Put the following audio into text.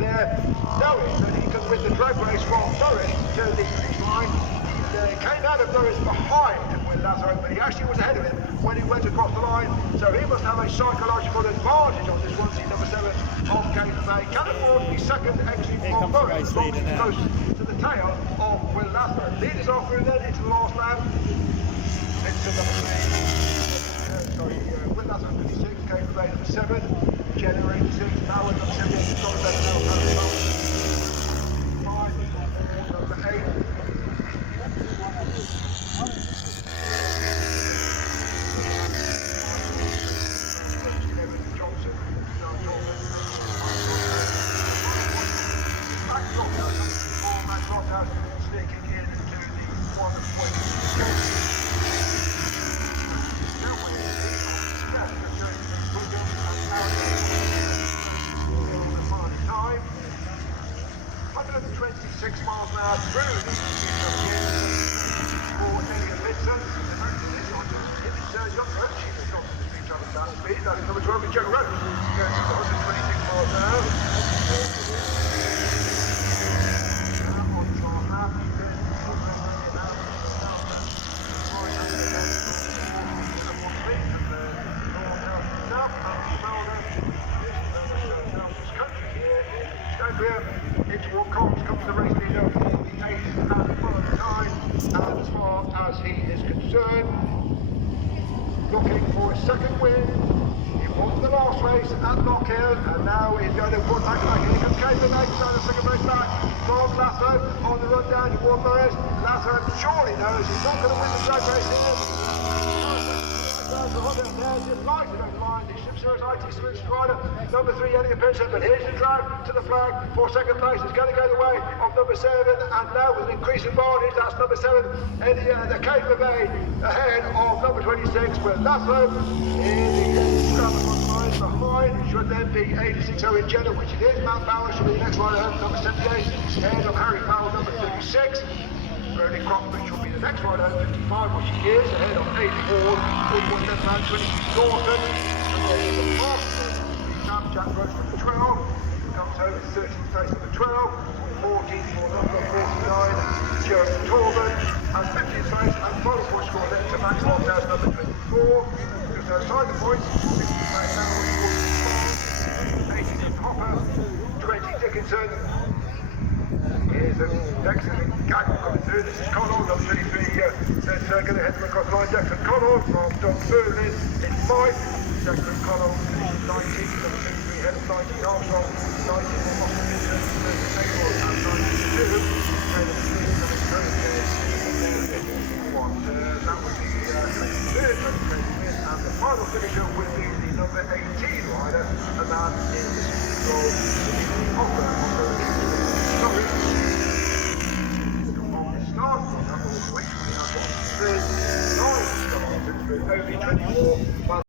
there, knowing that he could win the drag race from Norris to the finish line. He came out of Norris behind Will Lazo, but he actually was ahead of him when he went across the line. So he must have a psychological advantage on this one. See number 7 of Caden May can afford the second exit from Norris, close to the tail of Will Lazo. Lead is off through then into the last lap. It's number 3. Will Lazo 56, Caden May number 7, Jenner 86, Power number 78, John Bennett now 5, number 8. Looking for a second win. He won the last race at Lockhill, and now he's going to put back. Here comes Caden May trying to second race back. Lord Lasso on the run down to Ward Norris. Lasso surely knows he's not going to win the drag race here. Delighted over the line, the Ship Series IT Smith Strider, number 3 Elliot Pearson, but here's the drag to the flag for second place. It's going to go the way of number 7, and now with an increased advantage, that's number 7, Eddie, the Caden May ahead of number 26, with Lasso in the scrum on the line behind. Should then be 86 Owen Jenner, which it is. Matt Bauer should be the next rider, number 78, ahead of Harry Powell, number 36. Bernie Crockbridge will be the next rider, 55, which he is, ahead of 84, 41 left man, 26 Norton, and then the fourth, Jack Rose number 12, comes over 13th place number 12, 14th for number 49, Jeremy Torben, and 15th place, and final point score then to Max Lockhouse, number 24, just outside the points, 16th place, number 45, 18th Hopper, 20 Dickinson. Here's the Dexter Gaggle coming through. This is Connell, number 23. That's going to head them across the line. Dexter Connell from Don Furlin in 5. Dexter Connell finishes 19. Number 23, head of 19. Armstrong, 19. Boston Vincent, 38. And 92. Head of 3. Number 31. That would be 23rd. And the final finisher will be the number 18 rider, and that is Gold.